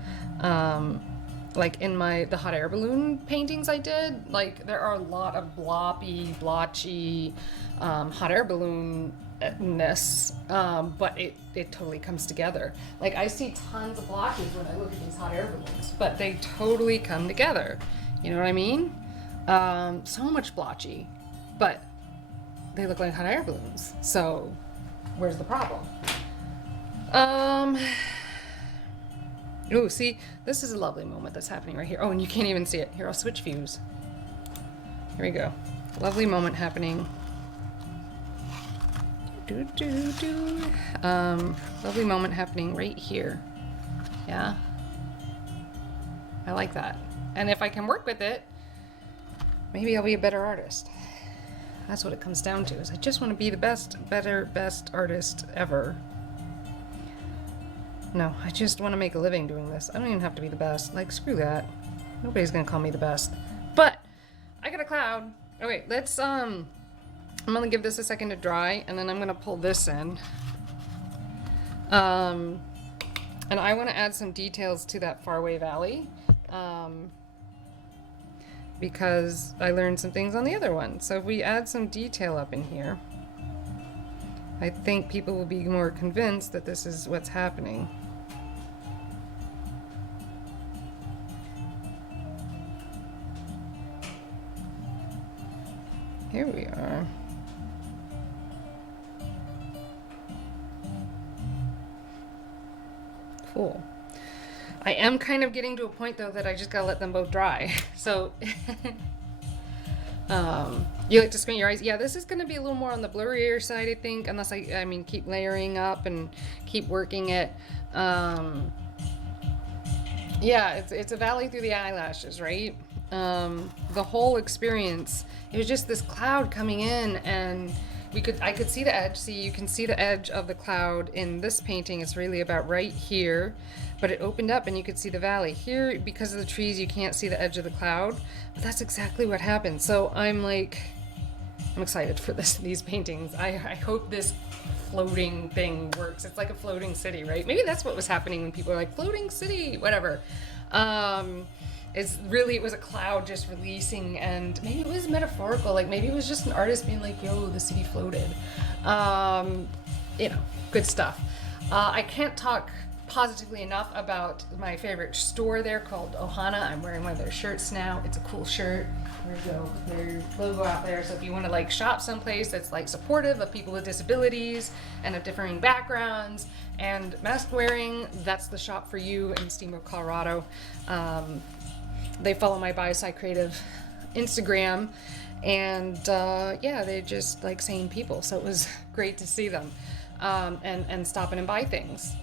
Like in the hot air balloon paintings I did, like there are a lot of bloppy, blotchy hot air balloon but it totally comes together. Like I see tons of blotches when I look at these hot air balloons, but they totally come together. You know what I mean? So much blotchy, but they look like hot air balloons. So where's the problem? Oh, see, this is a lovely moment that's happening right here. Oh, and you can't even see it. Here, I'll switch views. Here we go. Lovely moment happening. Lovely moment happening right here. Yeah. I like that. And if I can work with it, maybe I'll be a better artist. That's what it comes down to, is I just want to be the best artist ever. No, I just want to make a living doing this. I don't even have to be the best. Like, screw that. Nobody's gonna call me the best. But I got a cloud. Oh wait, let's I'm gonna give this a second to dry, and then I'm gonna pull this in. And I want to add some details to that faraway valley, because I learned some things on the other one. So if we add some detail up in here, I think people will be more convinced that this is what's happening. Here we are. Cool. I am kind of getting to a point though that I just gotta let them both dry. So you like to squint your eyes? Yeah, this is gonna be a little more on the blurrier side, I think, unless I mean keep layering up and keep working it. Yeah, it's a valley through the eyelashes, right? The whole experience, it was just this cloud coming in, and I could see the edge. See, you can see the edge of the cloud in this painting. It's really about right here, but it opened up and you could see the valley. Here, because of the trees, you can't see the edge of the cloud, but that's exactly what happened. So I'm excited for these paintings. I hope this floating thing works. It's like a floating city, right? Maybe that's what was happening when people were like, floating city, whatever. It was a cloud just releasing, and maybe it was metaphorical, like maybe it was just an artist being like, yo, the city floated. Good stuff. I can't talk positively enough about my favorite store there called Ohana. I'm wearing one of their shirts now. It's a cool shirt. There you go, their logo out there. So if you want to like shop someplace that's like supportive of people with disabilities and of differing backgrounds and mask wearing, that's the shop for you in Steamboat, Colorado. They follow my Biosci Creative Instagram, and they're just like sane people. So it was great to see them and stop in and buy things.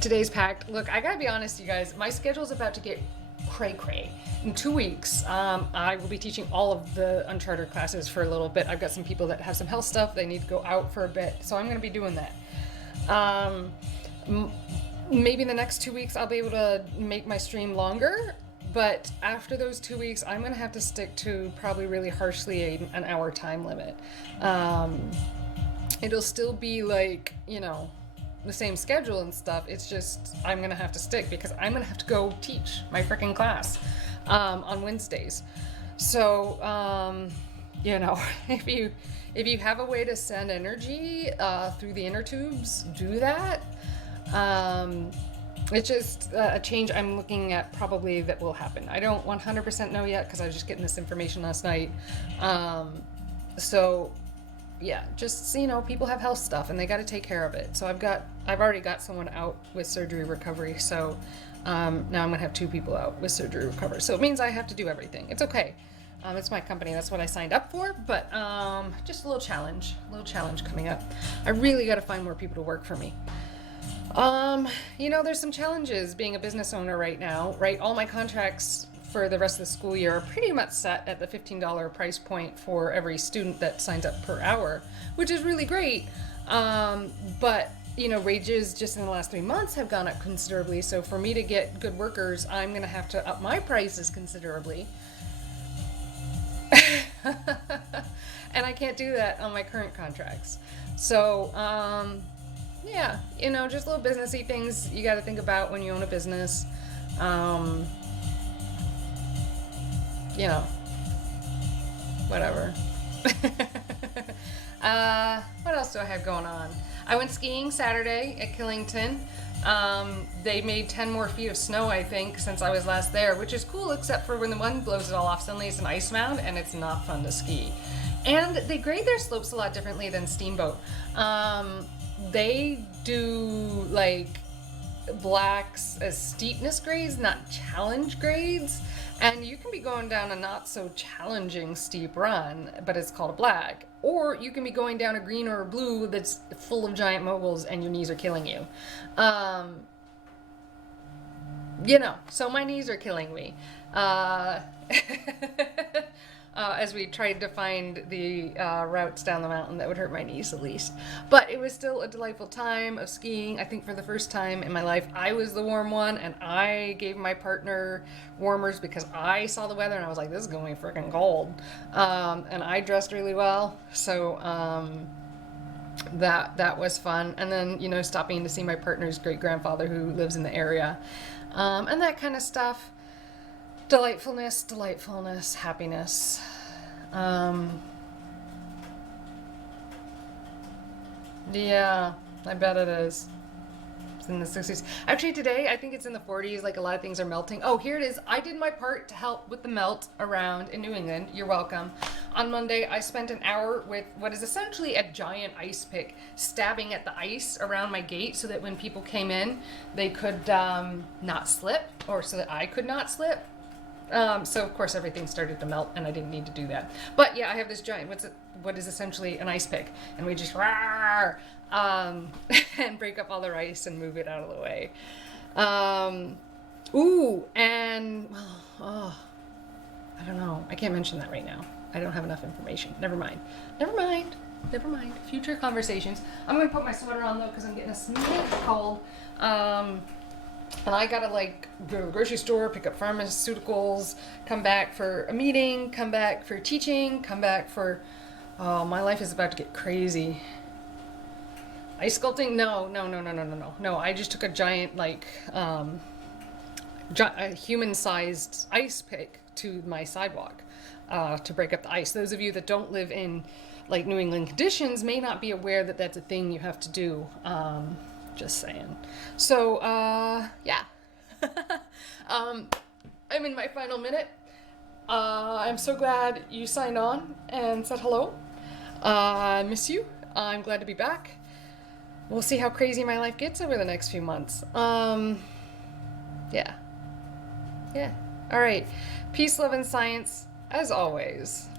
Today's packed. Look, I gotta be honest, you guys, my schedule's about to get cray-cray. In 2 weeks, I will be teaching all of the uncharted classes for a little bit. I've got some people that have some health stuff. They need to go out for a bit, so I'm gonna be doing that. Maybe in the next 2 weeks I'll be able to make my stream longer, but after those 2 weeks I'm gonna have to stick to probably really harshly an hour time limit. It'll still be like, the same schedule and stuff. It's just I'm gonna have to stick because I'm gonna have to go teach my freaking class on Wednesdays. So if you have a way to send energy through the inner tubes, do that. It's just a change I'm looking at probably that will happen. I don't 100% know yet because I was just getting this information last night. Just people have health stuff and they got to take care of it. So I've already got someone out with surgery recovery. So now I'm gonna have 2 people out with surgery recovery. So it means I have to do everything. It's okay. It's my company. That's what I signed up for. But just a little challenge coming up. I really got to find more people to work for me. There's some challenges being a business owner right now, right? All my contracts for the rest of the school year are pretty much set at the $15 price point for every student that signs up per hour, which is really great. But wages just in the last 3 months have gone up considerably. So for me to get good workers, I'm going to have to up my prices considerably. And I can't do that on my current contracts. So, just little businessy things you got to think about when you own a business. Whatever. What else do I have going on? I went skiing Saturday at Killington. They made 10 more feet of snow, I think, since I was last there, which is cool, except for when the wind blows it all off, suddenly it's an ice mound, and it's not fun to ski. And they grade their slopes a lot differently than Steamboat. They do like blacks as steepness grades, not challenge grades. And you can be going down a not so challenging steep run, but it's called a black. Or you can be going down a green or a blue that's full of giant moguls and your knees are killing you. So my knees are killing me. As we tried to find the routes down the mountain that would hurt my knees the least. But it was still a delightful time of skiing. I think for the first time in my life, I was the warm one, and I gave my partner warmers because I saw the weather and I was like, this is going to be freaking cold. And I dressed really well, so that was fun. And then, stopping to see my partner's great-grandfather who lives in the area, and that kind of stuff. Delightfulness, happiness. Yeah, I bet it is. It's in the 60s. Actually, today, I think it's in the 40s. Like, a lot of things are melting. Oh, here it is. I did my part to help with the melt around in New England. You're welcome. On Monday, I spent an hour with what is essentially a giant ice pick, stabbing at the ice around my gate so that when people came in, they could not slip, or so that I could not slip. So of course everything started to melt and I didn't need to do that. But yeah, I have this giant, what is essentially an ice pick, and we just and break up all the ice and move it out of the way. I don't know. I can't mention that right now. I don't have enough information. Never mind. Future conversations. I'm going to put my sweater on though because I'm getting a smidge cold. And I gotta go to the grocery store, pick up pharmaceuticals, come back for a meeting, come back for teaching, come back for, my life is about to get crazy. Ice sculpting? No. I just took a giant, a human-sized ice pick to my sidewalk to break up the ice. Those of you that don't live in, New England conditions may not be aware that that's a thing you have to do. Just saying. So, yeah. I'm in my final minute. I'm so glad you signed on and said hello. I miss you. I'm glad to be back. We'll see how crazy my life gets over the next few months. Yeah. All right. Peace, love, and science, as always.